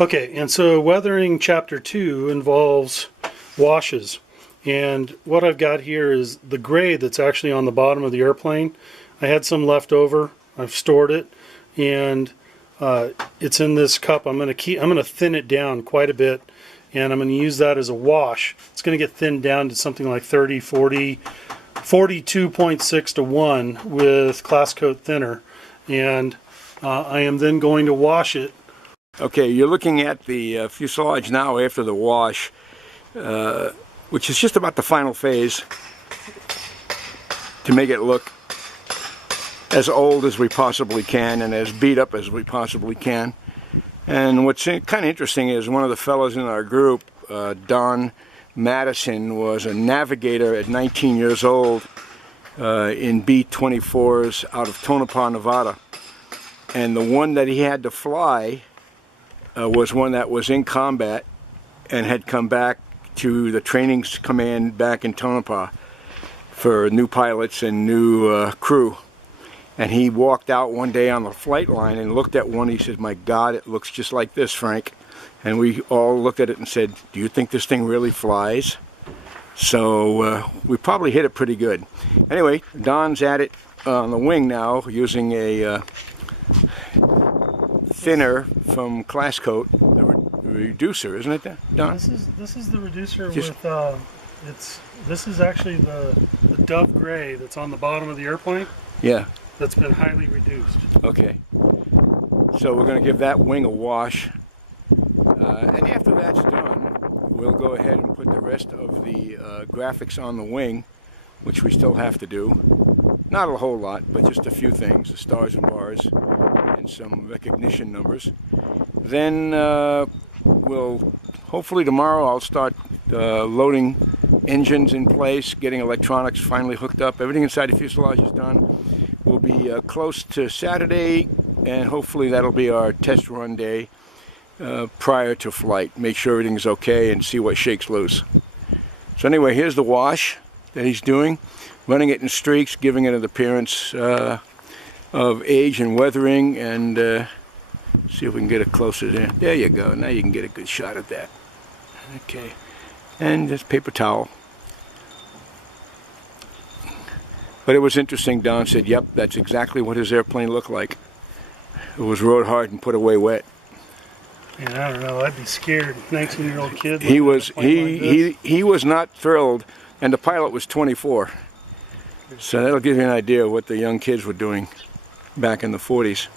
Okay, and so weathering chapter 2 involves washes. And what I've got here is the gray that's actually on the bottom of the airplane. I had some left over. I've stored it, and it's in this cup. I'm going to thin it down quite a bit, and I'm going to use that as a wash. It's going to get thinned down to something like 30, 40, 42.6 to 1 with KlassKote thinner, and I am then going to wash it. Okay, you're looking at the fuselage now after the wash, which is just about the final phase to make it look as old as we possibly can and as beat up as we possibly can. And what's kind of interesting is one of the fellows in our group, Don Madison, was a navigator at 19 years old in B24s out of Tonopah, Nevada. And the one that he had to fly was one that was in combat and had come back to the training command back in Tonopah for new pilots and new crew. And he walked out one day on the flight line and looked at one. He said, "My God, it looks just like this, Frank." And we all looked at it and said, "Do you think this thing really flies?" So we probably hit it pretty good. Anyway, Don's at it on the wing now using a thinner from KlassKote, the reducer, isn't it, Don? This is the reducer with this is actually the dove gray that's on the bottom of the airplane. Yeah. That's been highly reduced. Okay. So we're going to give that wing a wash, and after that's done, we'll go ahead and put the rest of the graphics on the wing, which we still have to do. Not a whole lot, but just a few things, the stars and bars and some recognition numbers. Then we'll, hopefully tomorrow, I'll start loading engines in place, getting electronics finally hooked up. Everything inside the fuselage is done. We'll be close to Saturday, and hopefully that'll be our test run day prior to flight. Make sure everything's okay and see what shakes loose. So anyway, here's the wash that he's doing. Running it in streaks, giving it an appearance of age and weathering, and see if we can get it closer there. There you go. Now you can get a good shot at that. Okay. And just paper towel. But it was interesting. Don said, "Yep, that's exactly what his airplane looked like. It was rode hard and put away wet." And I don't know. I'd be scared. 19-year-old kid. He was not thrilled, and the pilot was 24. So that'll give you an idea of what the young kids were doing back in the 40s.